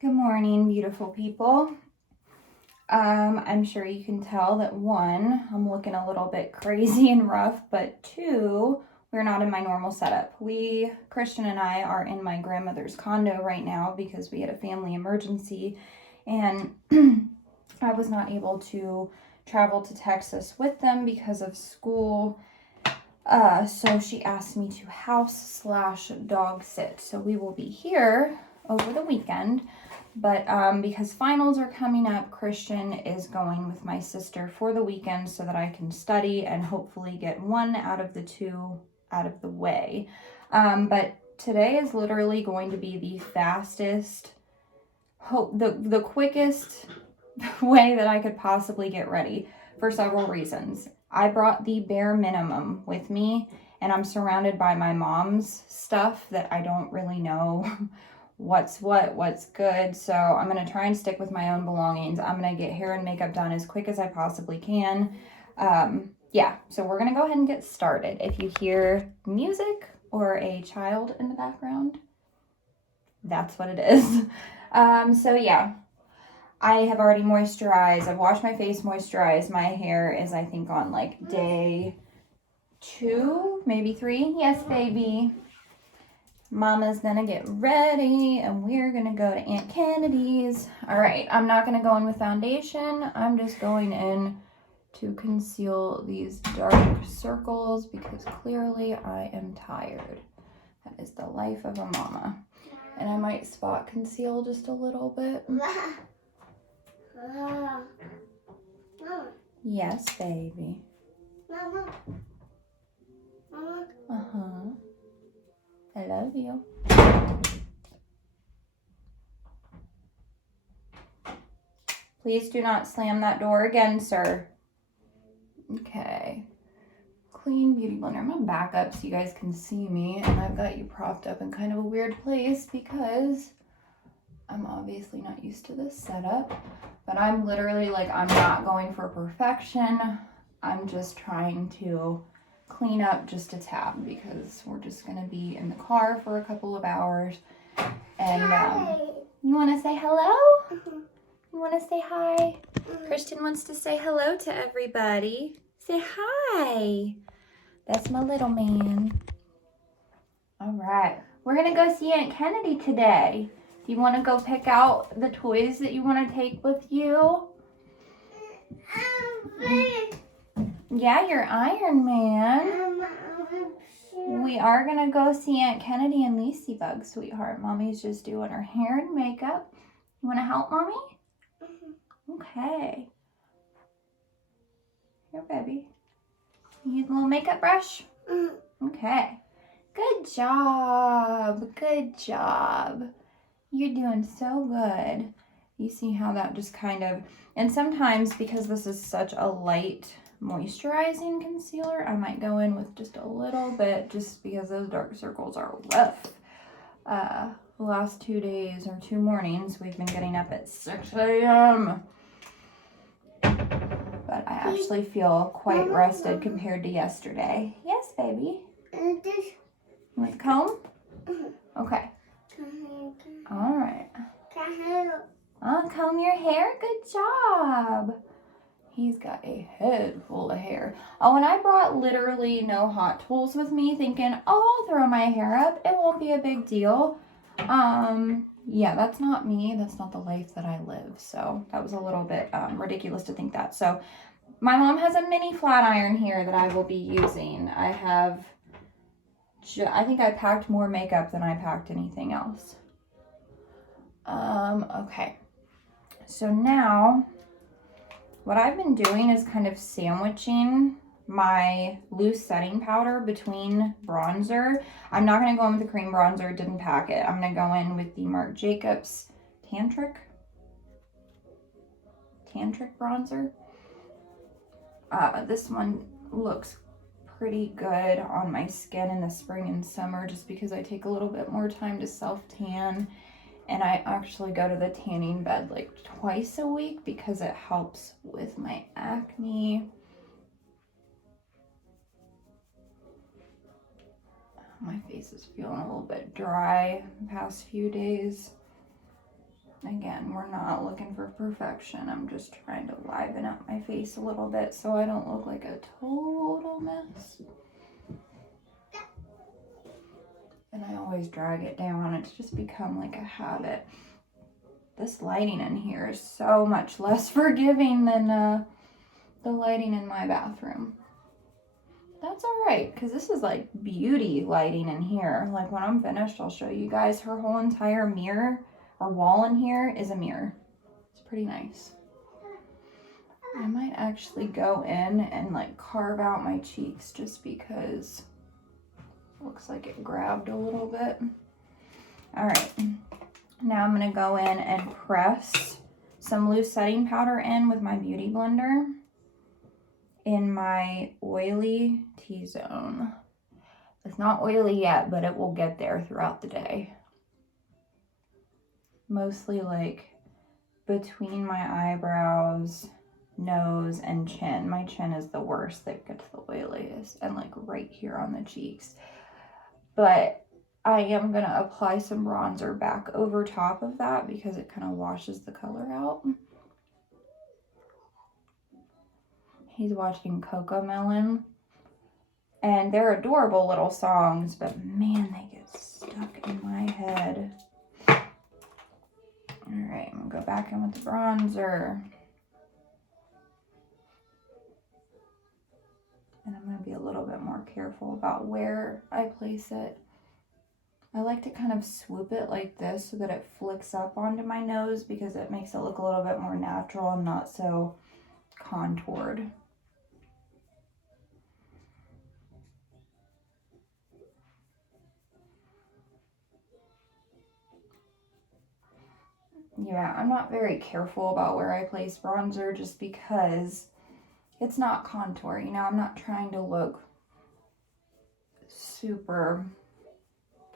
Good morning, beautiful people. I'm sure you can tell that one, I'm looking a little bit crazy and rough, but two, we're not in my normal setup. Christian and I are in my grandmother's condo right now because we had a family emergency and I was not able to travel to Texas with them because of school. So she asked me to house/dog sit. So we will be here over the weekend. But because finals are coming up, Christian is going with my sister for the weekend so that I can study and hopefully get one out of the two out of the way. But today is literally going to be the fastest, the quickest way that I could possibly get ready for several reasons. I brought the bare minimum with me, and I'm surrounded by my mom's stuff that I don't really know what's good. So I'm going to try and stick with my own belongings. I'm going to get hair and makeup done as quick as I possibly can. Yeah, so we're going to go ahead and get started. If you hear music or a child in the background, that's what it is. So yeah, I have already moisturized. I've washed my face, moisturized. My hair is, I think, on like day 2, maybe 3. Yes, baby. Mama's gonna get ready and we're gonna go to Aunt Kennedy's. All right, I'm not gonna go in with foundation. I'm just going in to conceal these dark circles because clearly I am tired. That is the life of a mama. And I might spot conceal just a little bit. Mama. Yes, baby. Mama. Mama. Uh-huh. I love you. Please do not slam that door again, sir. Okay. Clean beauty blender. I'm gonna back up so you guys can see me, and I've got you propped up in kind of a weird place because I'm obviously not used to this setup, but I'm literally like, I'm not going for perfection. I'm just trying to clean up just a tad because we're just gonna be in the car for a couple of hours. And you want to say hello? You want to say hi? Christian wants to say hello to everybody. Say hi. That's my little man. All right. We're going to go see Aunt Kennedy today. Do you want to go pick out the toys that you want to take with you? Yeah, you're Iron Man. We are going to go see Aunt Kennedy and Lacey Bug, sweetheart. Mommy's just doing her hair and makeup. You want to help Mommy? Okay. Here, baby. You need a little makeup brush? Okay. Good job. Good job. You're doing so good. You see how that just kind of, and sometimes because this is such a light moisturizing concealer, I might go in with just a little bit just because those dark circles are rough. The last 2 days or 2 mornings, we've been getting up at 6 a.m. But I actually feel quite rested compared to yesterday. Yes, baby. You want to comb? Okay. All right. Comb your hair? Good job. He's got a head full of hair. Oh, and I brought literally no hot tools with me thinking, oh, I'll throw my hair up. It won't be a big deal. Yeah, that's not me. That's not the life that I live. So that was a little bit ridiculous to think that. So my mom has a mini flat iron here that I will be using. I think I packed more makeup than I packed anything else. Okay. So now what I've been doing is kind of sandwiching my loose setting powder between bronzer. I'm not going to go in with the cream bronzer, didn't pack it. I'm going to go in with the Marc Jacobs Tantric bronzer. This one looks pretty good on my skin in the spring and summer just because I take a little bit more time to self-tan. And I actually go to the tanning bed like twice a week because it helps with my acne. My face is feeling a little bit dry the past few days. Again, we're not looking for perfection. I'm just trying to liven up my face a little bit so I don't look like a total mess. And I always drag it down. It's just become like a habit. This lighting in here is so much less forgiving than the lighting in my bathroom. That's all right, because this is like beauty lighting in here. Like when I'm finished, I'll show you guys her whole entire mirror or wall in here is a mirror. It's pretty nice. I might actually go in and like carve out my cheeks just because it looks like it grabbed a little bit. All right, now I'm gonna go in and press some loose setting powder in with my beauty blender in my oily T-zone. It's not oily yet, but it will get there throughout the day. Mostly like between my eyebrows, nose, and chin. My chin is the worst that gets the oiliest, and like right here on the cheeks. But I am gonna apply some bronzer back over top of that because it kind of washes the color out. He's watching Cocomelon, and they're adorable little songs, but man, they get stuck in my head. All right, I'm gonna go back in with the bronzer. And I'm gonna be a little bit more careful about where I place it. I like to kind of swoop it like this so that it flicks up onto my nose because it makes it look a little bit more natural and not so contoured. Yeah, I'm not very careful about where I place bronzer just because it's not contour. You know, I'm not trying to look super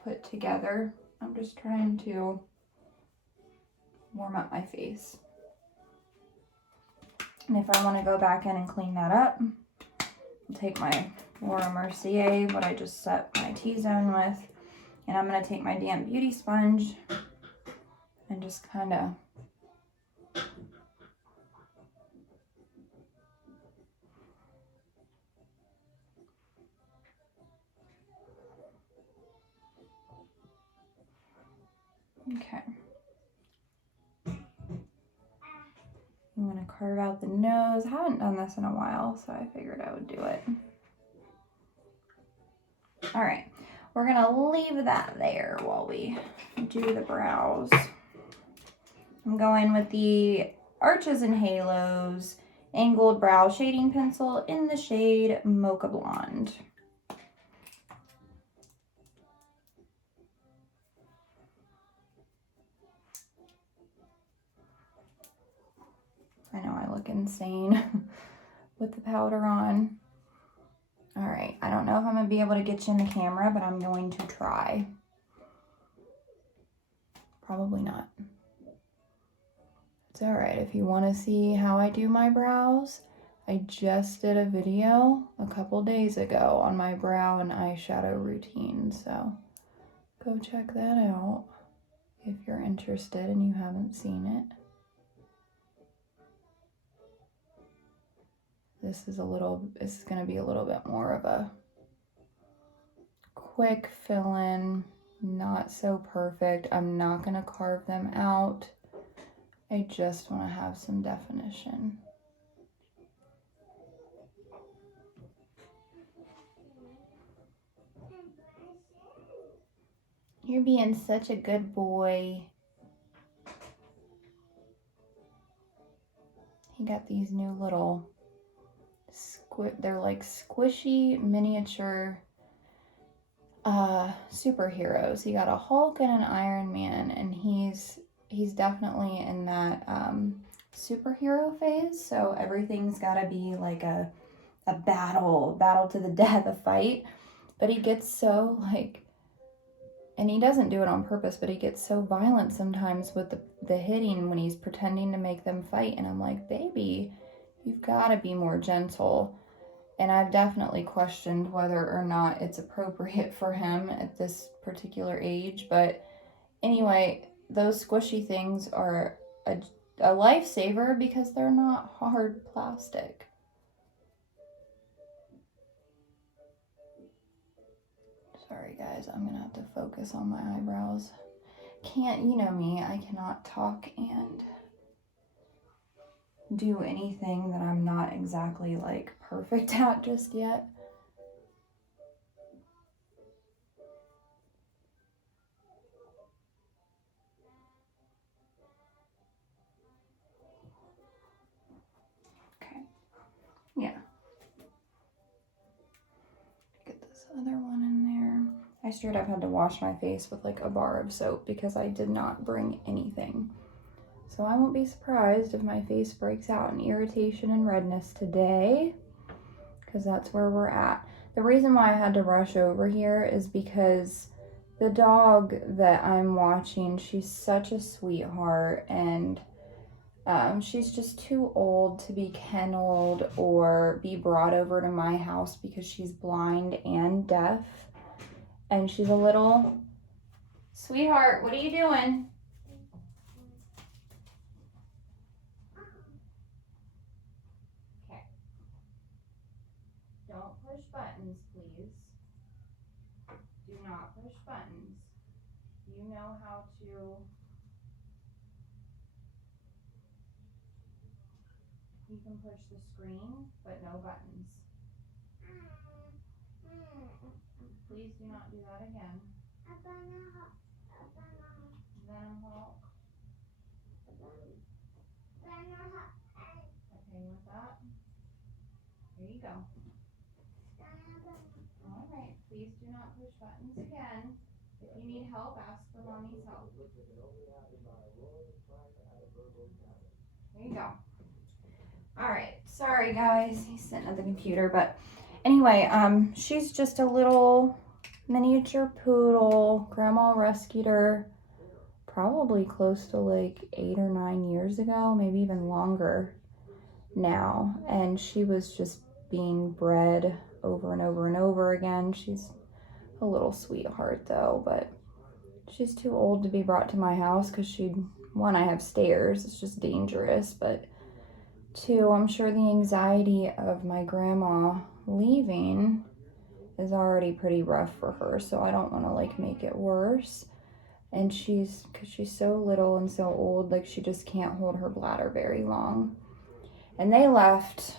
put together. I'm just trying to warm up my face. And if I want to go back in and clean that up, I'll take my Laura Mercier, what I just set my T-zone with, and I'm going to take my damp beauty sponge and just kind of okay. I'm going to carve out the nose. I haven't done this in a while, so I figured I would do it. All right, we're going to leave that there while we do the brows. I'm going with the Arches and Halos Angled Brow Shading Pencil in the shade Mocha Blonde. I know I look insane with the powder on. All right, I don't know if I'm gonna be able to get you in the camera, but I'm going to try. Probably not. It's all right. If you want to see how I do my brows, I just did a video a couple days ago on my brow and eyeshadow routine, so go check that out if you're interested and you haven't seen it. This is going to be a little bit more of a quick fill-in, not so perfect. I'm not going to carve them out. I just want to have some definition. You're being such a good boy. He got these new little, they're like squishy miniature superheroes. He got a Hulk and an Iron Man, and he's definitely in that superhero phase, so everything's got to be like a battle to the death, a fight. But he gets so like, and he doesn't do it on purpose, but he gets so violent sometimes with the hitting when he's pretending to make them fight, and I'm like, baby, you've got to be more gentle. And I've definitely questioned whether or not it's appropriate for him at this particular age. But anyway, those squishy things are a lifesaver because they're not hard plastic. Sorry guys, I'm gonna have to focus on my eyebrows. You know me, I cannot talk and do anything that I'm not exactly like perfect at just yet. Okay, yeah. Get this other one in there. I straight up had to wash my face with like a bar of soap because I did not bring anything. So I won't be surprised if my face breaks out in irritation and redness today, because that's where we're at. The reason why I had to rush over here is because the dog that I'm watching, she's such a sweetheart, and she's just too old to be kenneled or be brought over to my house because she's blind and deaf. And she's a little sweetheart. What are you doing? Okay. Don't push buttons, please. Do not push buttons. You know how to. You can push the screen, but no buttons. Please do not do that again. Venom Hulk. Okay, with that. Here you go. All right, please do not push buttons again. If you need help, ask for mommy's help. There you go. All right, sorry guys, he's sitting at the computer, but anyway, she's just a little miniature poodle. Grandma rescued her probably close to like 8 or 9 years ago, maybe even longer now, and she was just being bred over and over and over again. She's a little sweetheart though, but she's too old to be brought to my house because one, I have stairs, it's just dangerous, but two, I'm sure the anxiety of my grandma leaving is already pretty rough for her, so I don't want to like make it worse. And because she's so little and so old, like she just can't hold her bladder very long. And they left,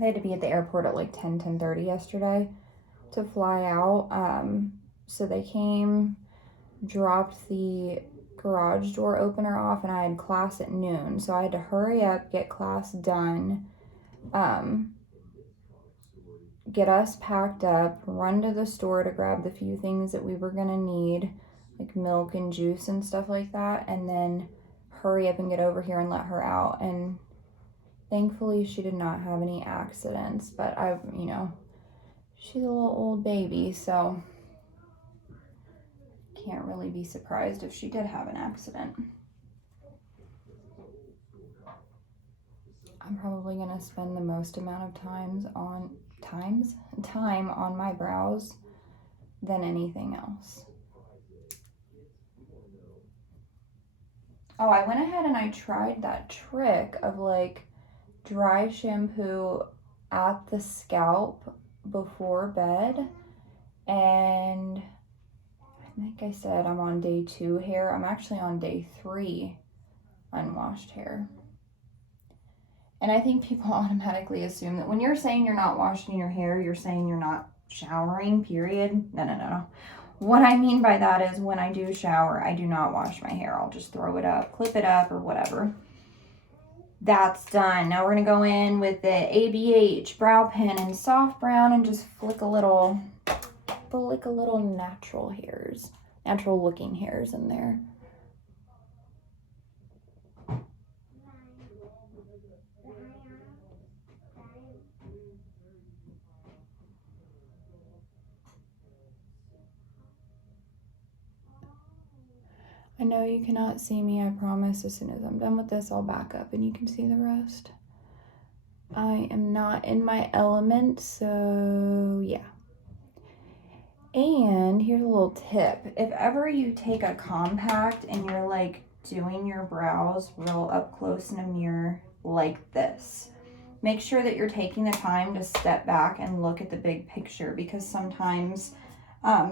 they had to be at the airport at like 10:30 yesterday to fly out. So they came, dropped the garage door opener off, and I had class at noon. So I had to hurry up, get class done, get us packed up, run to the store to grab the few things that we were gonna need, like milk and juice and stuff like that, and then hurry up and get over here and let her out. And thankfully she did not have any accidents, but she's a little old baby, so can't really be surprised if she did have an accident. I'm probably gonna spend the most amount of time on my brows than anything else. Oh, I went ahead and I tried that trick of like dry shampoo at the scalp before bed, and I think I said I'm on day 2 hair. I'm actually on day 3 unwashed hair. And I think people automatically assume that when you're saying you're not washing your hair, you're saying you're not showering, period. No. What I mean by that is when I do shower, I do not wash my hair. I'll just throw it up, clip it up, or whatever. That's done. Now we're going to go in with the ABH brow pen in soft brown and just flick a little natural looking hairs in there. I know you cannot see me, I promise. As soon as I'm done with this, I'll back up and you can see the rest. I am not in my element, so yeah. And here's a little tip. If ever you take a compact and you're like doing your brows real up close in a mirror like this, make sure that you're taking the time to step back and look at the big picture, because sometimes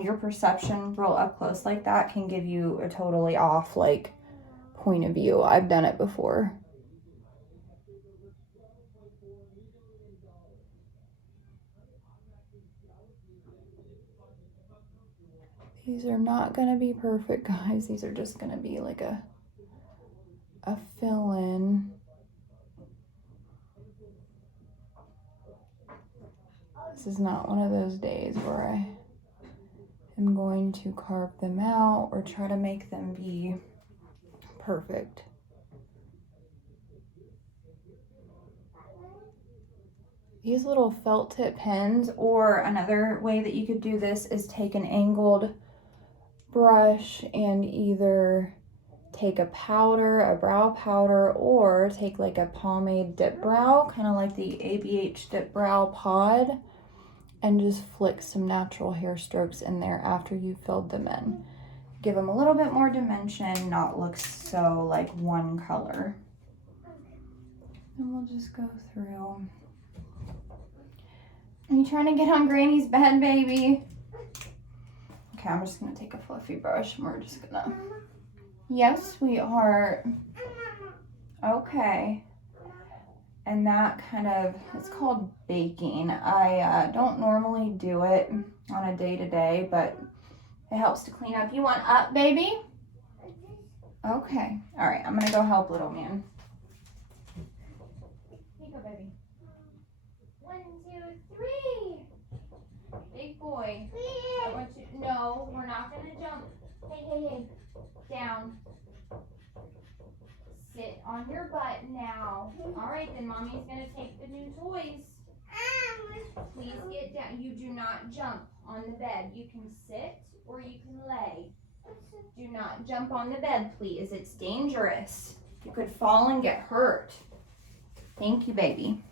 your perception real up close like that can give you a totally off like point of view. I've done it before. These are not going to be perfect, guys. These are just going to be like a fill-in. This is not one of those days where I am going to carve them out or try to make them be perfect. These little felt tip pens, or another way that you could do this is take an angled brush and either take a powder, a brow powder, or take like a pomade dip brow, kind of like the ABH dip brow pod, and just flick some natural hair strokes in there after you've filled them in. Give them a little bit more dimension, not look so like one color. And we'll just go through. Are you trying to get on Granny's bed, baby? Okay, I'm just gonna take a fluffy brush and we're just gonna... Yes, sweetheart. Okay. And that kind of, it's called baking. I don't normally do it on a day-to-day, but it helps to clean up. You want up, baby? Okay. All right, I'm gonna go help little man. Here you go, baby. 1, 2, 3. Big boy. I want you. No, we're not gonna jump. Hey, hey, hey. Down. Sit on your butt now. All right, then mommy's gonna take the new toys. Please get down. You do not jump on the bed. You can sit or you can lay. Do not jump on the bed, please. It's dangerous. You could fall and get hurt. Thank you, baby.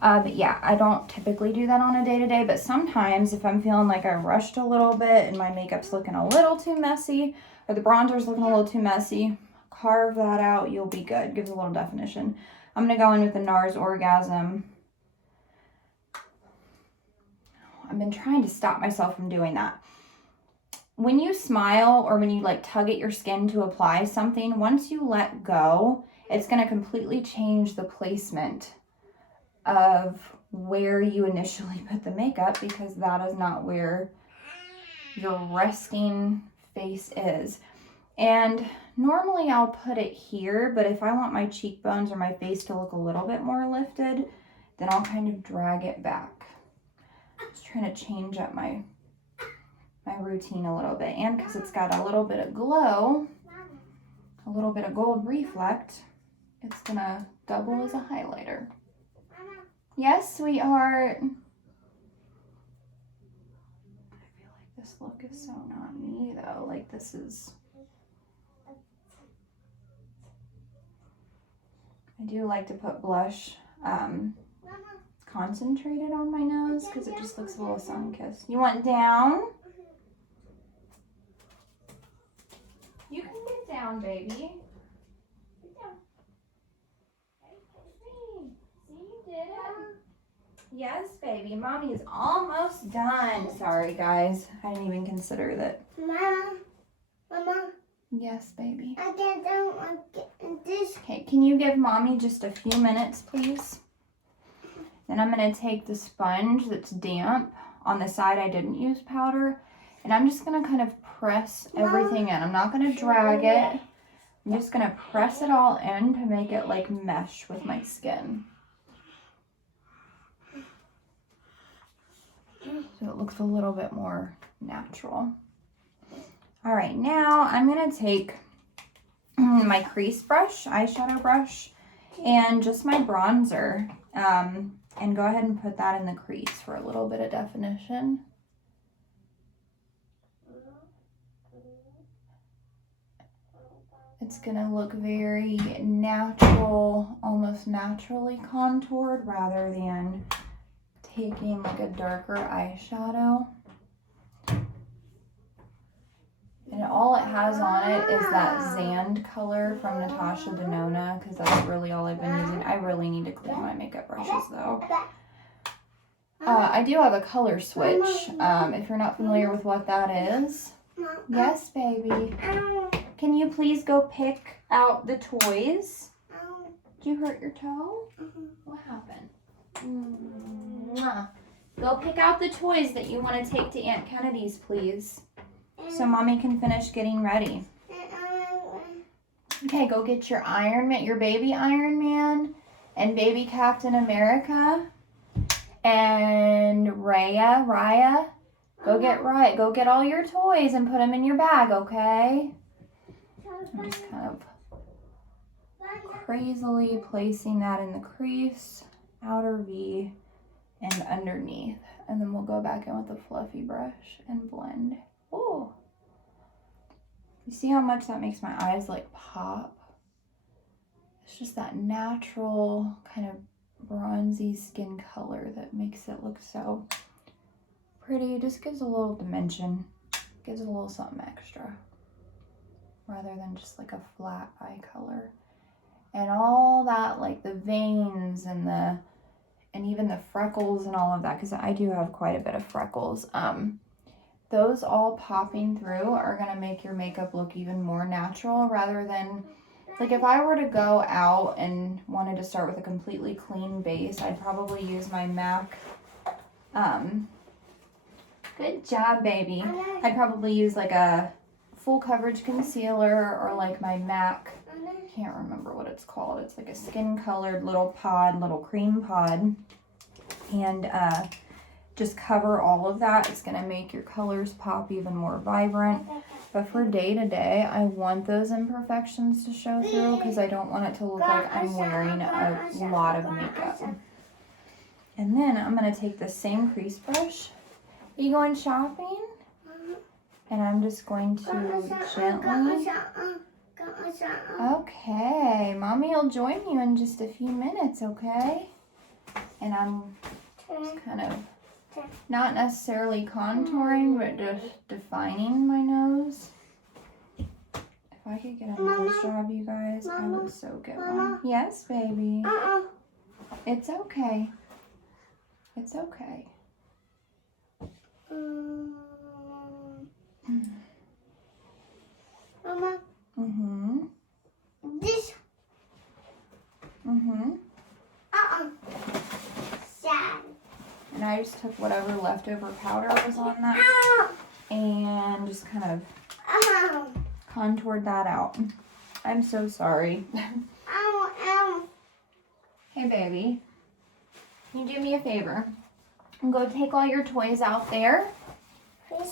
But yeah, I don't typically do that on a day-to-day, but sometimes if I'm feeling like I rushed a little bit and my makeup's looking a little too messy, or the bronzer's looking a little too messy, carve that out, you'll be good. Gives a little definition. I'm gonna go in with the Nars Orgasm. I've been trying to stop myself from doing that. When you smile or when you like tug at your skin to apply something, once you let go, it's gonna completely change the placement of where you initially put the makeup, because that is not where your resting face is. And normally I'll put it here, but if I want my cheekbones or my face to look a little bit more lifted, then I'll kind of drag it back. Just trying to change up my routine a little bit. And because it's got a little bit of glow, a little bit of gold reflect, it's gonna double as a highlighter. Yes, sweetheart. I feel like this look is so not me though. Like this is... I do like to put blush concentrated on my nose because it just looks a little sun-kissed. You want down? You can get down, baby. Get down. See, you did it. Yes, baby. Mommy is almost done. Sorry, guys. I didn't even consider that. Mama. Yes, baby. I don't want this. Okay, can you give mommy just a few minutes, please? Then I'm going to take the sponge that's damp on the side I didn't use powder, and I'm just going to kind of press everything in. I'm not going to drag it. I'm just going to press it all in to make it like mesh with my skin. So it looks a little bit more natural. All right, now I'm gonna take my crease brush, eyeshadow brush, and just my bronzer, and go ahead and put that in the crease for a little bit of definition. It's gonna look very natural, almost naturally contoured, rather than taking like a darker eyeshadow. has on it is that Zand color from Natasha Denona, because that's really all I've been using. I really need to clean my makeup brushes though. I do have a color switch, if you're not familiar with what that is. Yes, baby. Can you please go pick out the toys? Did you hurt your toe? What happened? Go pick out the toys that you want to take to Aunt Kennedy's, please. So Mommy can finish getting ready. Okay, go get your Iron Man, your baby Iron Man, and baby Captain America, and Raya. Go get all your toys and put them in your bag, okay? I'm just kind of crazily placing that in the crease, outer V, and underneath. And then we'll go back in with the fluffy brush and blend. Oh, you see how much that makes my eyes like pop? It's just that natural kind of bronzy skin color that makes it look so pretty. Just gives a little dimension, gives it a little something extra, rather than just like a flat eye color. And all that, like the veins and even the freckles and all of that, because I do have quite a bit of freckles. Those all popping through are gonna make your makeup look even more natural, rather than, like if I were to go out and wanted to start with a completely clean base, I'd probably use my MAC, good job, baby. I'd probably use like a full coverage concealer, or like my MAC, can't remember what it's called. It's like a skin colored little cream pod, and just cover all of that. It's gonna make your colors pop even more vibrant. But for day to day, I want those imperfections to show through, because I don't want it to look like I'm wearing a lot of makeup. And then I'm gonna take the same crease brush. Are you going shopping? And I'm just going to gently. Okay, Mommy will join you in just a few minutes, okay? And I'm just kind of not necessarily contouring, but just defining my nose. If I could get a nose job, you guys, I would so get one. Yes, baby. It's okay. It's okay. Mama. This. Sad. And I just took whatever leftover powder was on that and just kind of contoured that out. I'm so sorry. Hey, baby. Can you do me a favor? And go take all your toys out there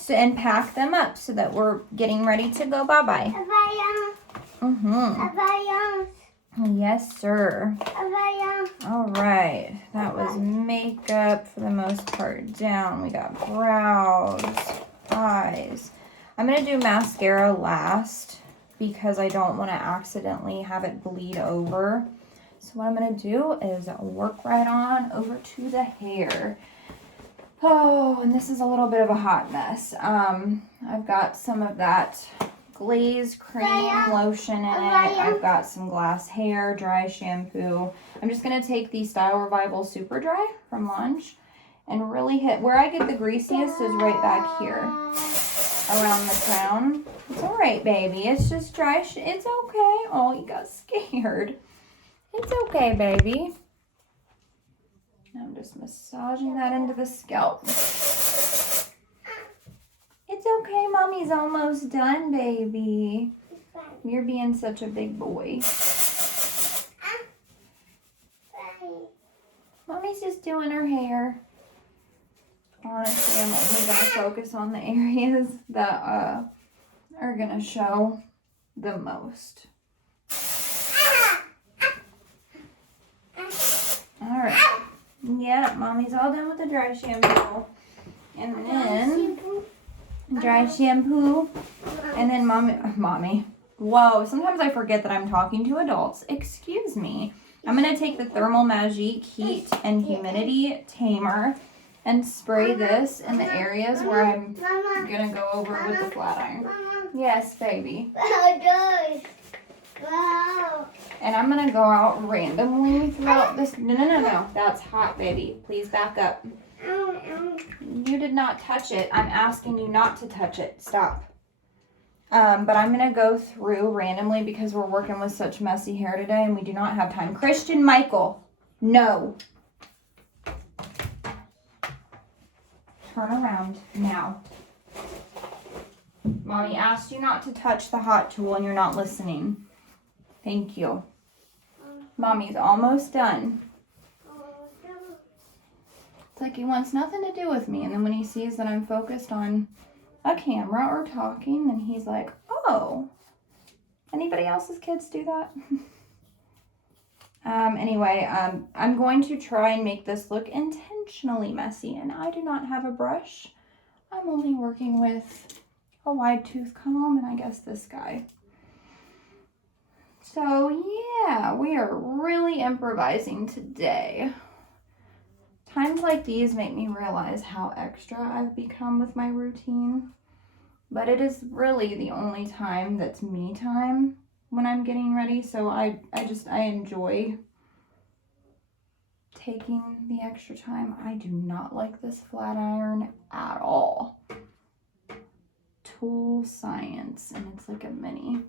and pack them up so that we're getting ready to go bye-bye. Yes, sir. All right. That was makeup for the most part down. We got brows, eyes. I'm going to do mascara last because I don't want to accidentally have it bleed over. So what I'm going to do is work right on over to the hair. Oh, and this is a little bit of a hot mess. I've got some of that glaze cream lotion in it. I've got some glass hair, dry shampoo. I'm just going to take the Style Revival Super Dry from Lunch and really hit. Where I get the greasiest is right back here around the crown. It's all right, baby. It's just dry. It's okay. Oh, you got scared. It's okay, baby. I'm just massaging that into the scalp. It's okay, Mommy's almost done, baby. You're being such a big boy. Mommy's just doing her hair. Honestly, I'm only going to focus on the areas that are going to show the most. All right. Yeah, Mommy's all done with the dry shampoo. And then dry shampoo. And then Mommy. Whoa, sometimes I forget that I'm talking to adults. Excuse me. I'm going to take the Thermal Magic Heat and Humidity Tamer and spray this in the areas where I'm going to go over with the flat iron. Yes, baby. Wow. And I'm gonna go out randomly throughout this. No. That's hot, baby. Please back up. You did not touch it. I'm asking you not to touch it. Stop. But I'm gonna go through randomly because we're working with such messy hair today and we do not have time. Christian Michael, no. Turn around now. Mommy asked you not to touch the hot tool and you're not listening. Thank you. Mommy's almost done. It's like he wants nothing to do with me. And then when he sees that I'm focused on a camera or talking, then he's like, oh, anybody else's kids do that? Anyway, I'm going to try and make this look intentionally messy. And I do not have a brush. I'm only working with a wide tooth comb and I guess this guy. So yeah, we are really improvising today. Times like these make me realize how extra I've become with my routine. But it is really the only time that's me time when I'm getting ready. So I enjoy taking the extra time. I do not like this flat iron at all. Tool Science, and it's like a mini.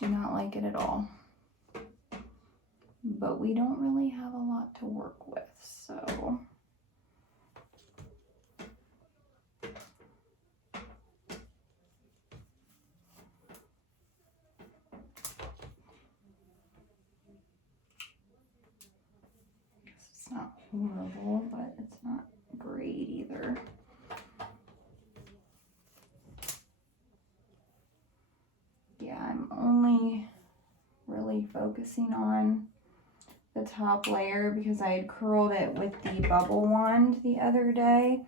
Do not like it at all. But we don't really have a lot to work with, so. It's not horrible, but it's not great either. Yeah, I'm only really focusing on the top layer because I had curled it with the bubble wand the other day.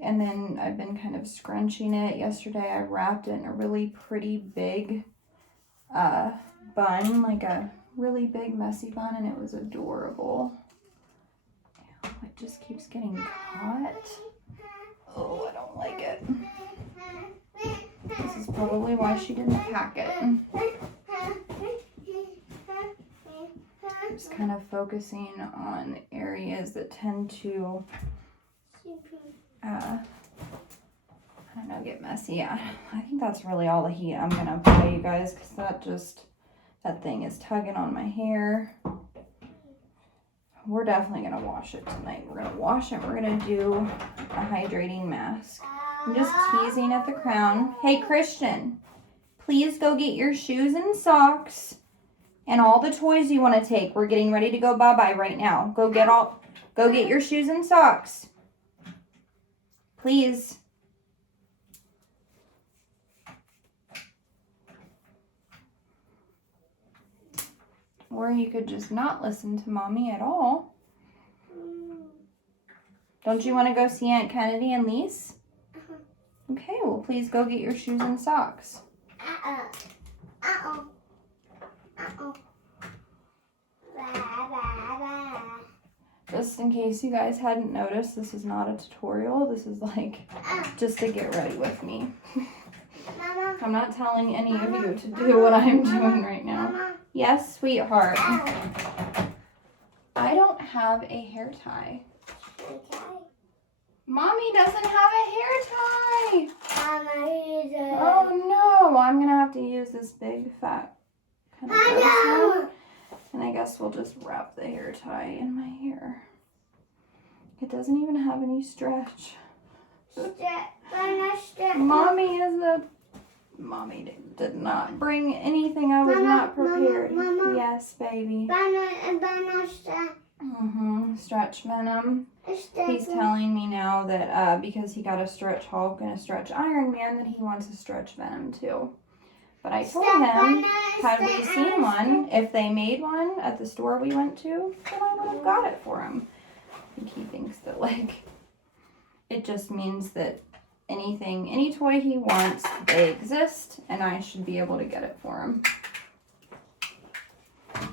And then I've been kind of scrunching it. Yesterday I wrapped it in a really pretty big bun, like a really big messy bun, and it was adorable. It just keeps getting caught. Oh, I don't like it. This is probably why she didn't pack it. Just kind of focusing on areas that tend to, I don't know, get messy. I think that's really all the heat I'm going to apply, you guys, because that thing is tugging on my hair. We're definitely going to wash it tonight. We're going to wash it. We're going to do a hydrating mask. I'm just teasing at the crown. Hey, Christian, please go get your shoes and socks and all the toys you want to take. We're getting ready to go bye-bye right now. Go get your shoes and socks. Please. Or you could just not listen to Mommy at all. Don't you want to go see Aunt Kennedy and Lise? Okay, well, please go get your shoes and socks. Just in case you guys hadn't noticed, this is not a tutorial. This is like just to get ready with me. I'm not telling any of you to do what I'm doing right now. Yes, sweetheart. I don't have a hair tie. Mommy doesn't have a hair tie. Oh no, I'm gonna have to use this big fat kind of one. And I guess we'll just wrap the hair tie in my hair. It doesn't even have any stretch. Mommy did not bring anything. I was not prepared. Yes, baby. Stretch venom. He's telling me now that because he got a stretch Hulk and a stretch Iron Man that he wants a stretch venom too. But I told him, had we seen one, if they made one at the store we went to, then I would have got it for him. I think he thinks that, like, it just means that any toy he wants, they exist, and I should be able to get it for him.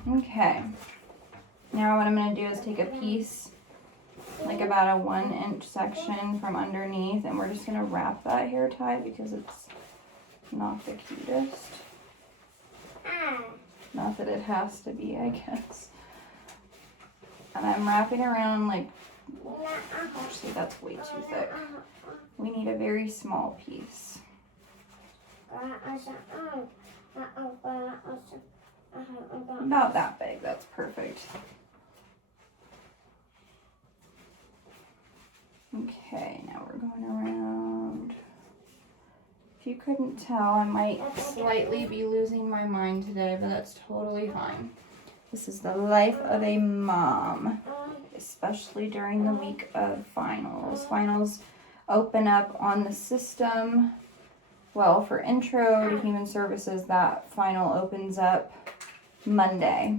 Okay. Now what I'm going to do is take a piece, like about a 1-inch section from underneath, and we're just going to wrap that hair tie because it's not the cutest. Not that it has to be, I guess. And I'm wrapping around like, actually that's way too thick. We need a very small piece. About that big, that's perfect. Okay, now we're going around. If you couldn't tell, I might slightly be losing my mind today, but that's totally fine. This is the life of a mom, especially during the week of finals. Finals open up on the system. Well, for intro to human services, that final opens up Monday.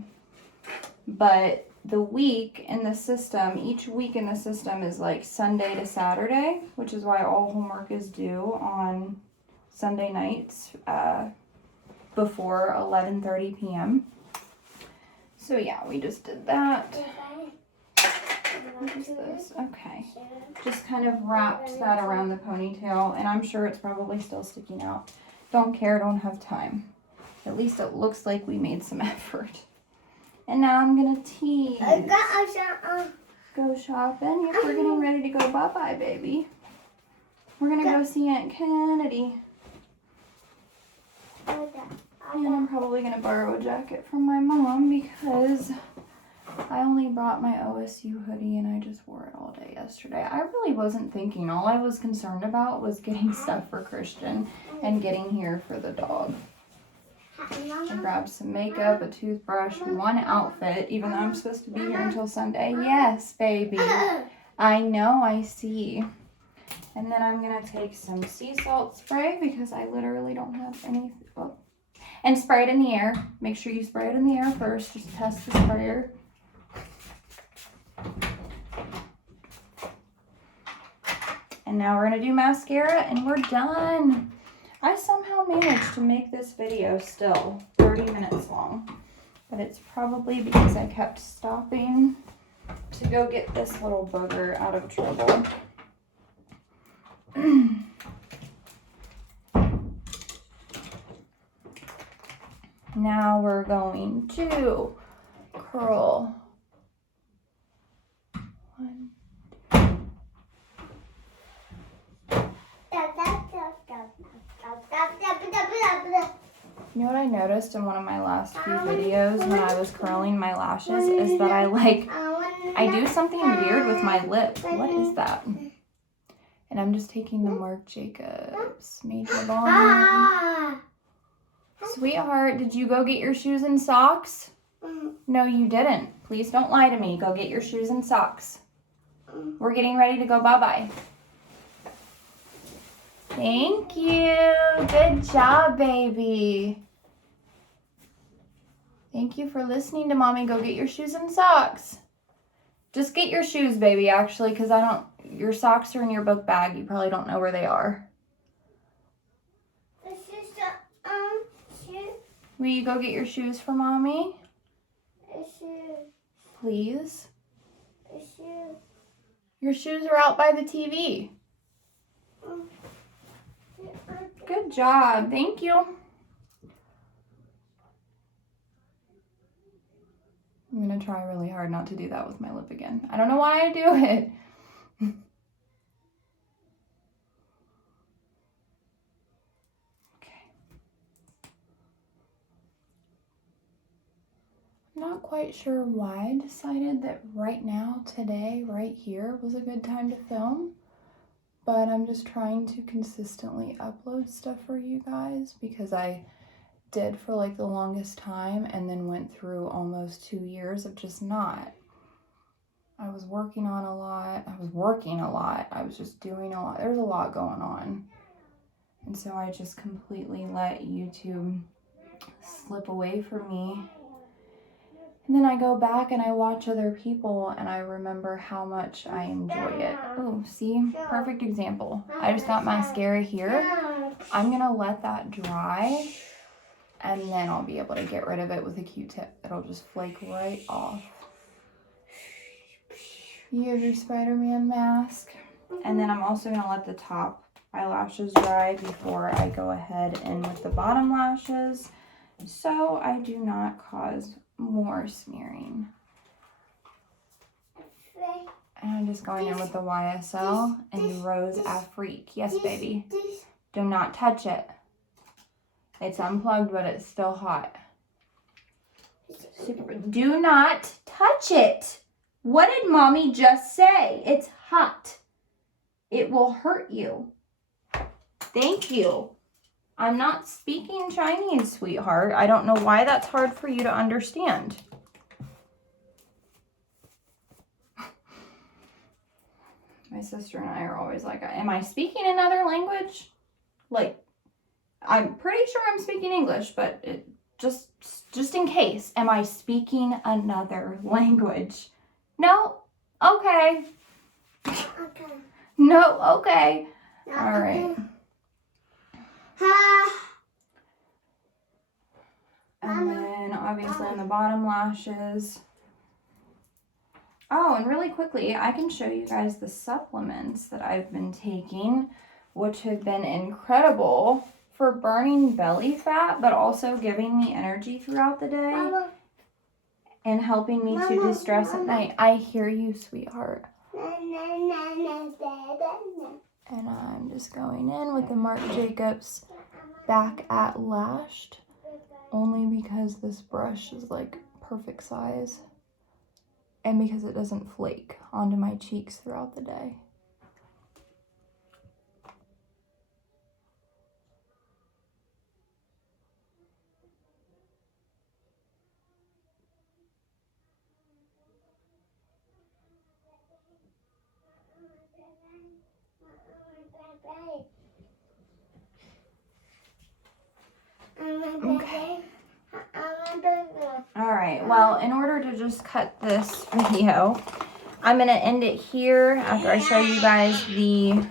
But the week in the system, each week in the system is like Sunday to Saturday, which is why all homework is due on Sunday nights before 11:30 p.m. So yeah, we just did that. What is this? Okay. Just kind of wrapped that around the ponytail, and I'm sure it's probably still sticking out. Don't care, don't have time. At least it looks like we made some effort. And now I'm gonna tease. Go shopping. Yep, we're getting ready to go bye-bye, baby. We're gonna go see Aunt Kennedy. And I'm probably gonna borrow a jacket from my mom because I only brought my OSU hoodie and I just wore it all day yesterday. I really wasn't thinking. All I was concerned about was getting stuff for Christian and getting here for the dog. I grabbed some makeup, a toothbrush, one outfit, even though I'm supposed to be here until Sunday. Yes, baby. I know, I see. And then I'm going to take some sea salt spray because I literally don't have any. Oh. And spray it in the air. Make sure you spray it in the air first. Just test the sprayer. And now we're going to do mascara and we're done. I somehow managed to make this video still 30 minutes long. But it's probably because I kept stopping to go get this little booger out of trouble. Now we're going to curl. One. You know what I noticed in one of my last few videos when I was curling my lashes is that I do something weird with my lip. What is that? And I'm just taking the Marc Jacobs Major Bond. Sweetheart, did you go get your shoes and socks? No, you didn't. Please don't lie to me. Go get your shoes and socks. We're getting ready to go bye-bye. Thank you. Good job, baby. Thank you for listening to Mommy. Go get your shoes and socks. Just get your shoes, baby, actually, because your socks are in your book bag. You probably don't know where they are. Will you go get your shoes for Mommy? Please? Your shoes are out by the TV. Good job. Thank you. I'm going to try really hard not to do that with my lip again. I don't know why I do it. Not quite sure why I decided that right now, today, right here was a good time to film, but I'm just trying to consistently upload stuff for you guys because I did for like the longest time and then went through almost 2 years of just not. I was working on a lot. I was just doing a lot. There's a lot going on. And so I just completely let YouTube slip away from me. And then I go back and I watch other people and I remember how much I enjoy it. Oh, see? Perfect example. I just got mascara here. I'm going to let that dry and then I'll be able to get rid of it with a Q-tip. It'll just flake right off. You have your Spider-Man mask. And then I'm also going to let the top eyelashes dry before I go ahead in with the bottom lashes, so I do not cause more smearing. And I'm just going in with the YSL and Rose Afrique. Yes, baby. Do not touch it. It's unplugged, but it's still hot. Super. Do not touch it. What did mommy just say? It's hot. It will hurt you. Thank you. I'm not speaking Chinese, sweetheart. I don't know why that's hard for you to understand. My sister and I are always like, am I speaking another language? Like, I'm pretty sure I'm speaking English, but just in case, am I speaking another language? No? Okay. Okay. No? Okay. No, all right. And then obviously on the bottom lashes. Oh, and really quickly, I can show you guys the supplements that I've been taking, which have been incredible for burning belly fat, but also giving me energy throughout the day. Mama. And helping me to distress at night. I hear you, sweetheart. And I'm just going in with the Marc Jacobs Back at Lashed, only because this brush is like perfect size and because it doesn't flake onto my cheeks throughout the day. Okay. All right, well, in order to just cut this video, I'm going to end it here after I show you guys the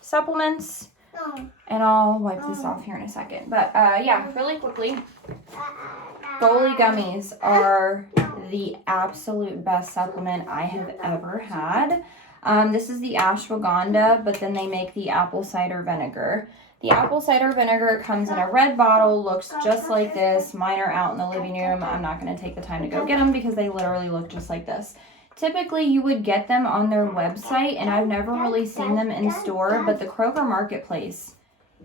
supplements, and I'll wipe this off here in a second. But yeah, really quickly, Goli gummies are the absolute best supplement I have ever had. This is the ashwagandha, but then they make the apple cider vinegar. The apple cider vinegar comes in a red bottle, looks just like this. Mine are out in the living room. I'm not going to take the time to go get them because they literally look just like this. Typically, you would get them on their website, and I've never really seen them in store, but the Kroger Marketplace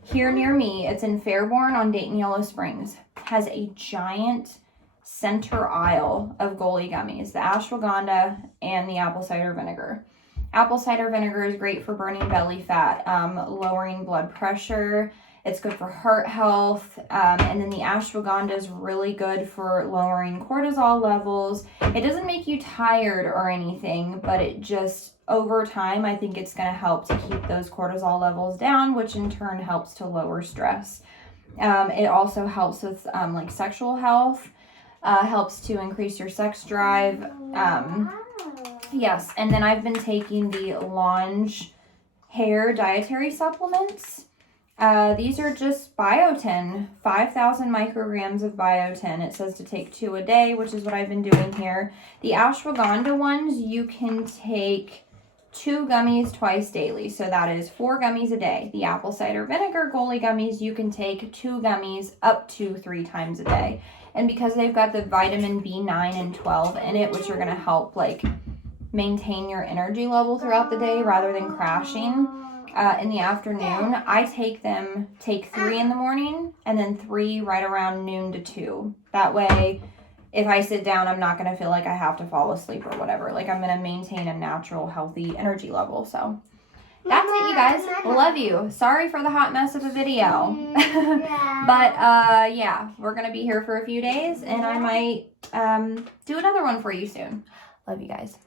here near me, it's in Fairborn on Dayton Yellow Springs, has a giant center aisle of Goli gummies, the ashwagandha and the apple cider vinegar. Apple cider vinegar is great for burning belly fat, lowering blood pressure. It's good for heart health. And then the ashwagandha is really good for lowering cortisol levels. It doesn't make you tired or anything, but it just, over time, I think it's going to help to keep those cortisol levels down, which in turn helps to lower stress. It also helps with like sexual health, helps to increase your sex drive. Yes, and then I've been taking the Longe hair dietary supplements. These are just biotin, 5,000 micrograms of biotin. It says to take 2 a day, which is what I've been doing here. The ashwagandha ones, you can take 2 gummies twice daily. So that is 4 gummies a day. The apple cider vinegar Goli gummies, you can take 2 gummies up to 3 times a day. And because they've got the vitamin B9 and 12 in it, which are going to help like maintain your energy level throughout the day rather than crashing in the afternoon, I take 3 in the morning and then 3 right around noon to 2. That way, if I sit down, I'm not going to feel like I have to fall asleep or whatever. Like, I'm going to maintain a natural, healthy energy level. So that's it, you guys. Love you. Sorry for the hot mess of a video. But yeah, we're going to be here for a few days, and I might do another one for you soon. Love you guys.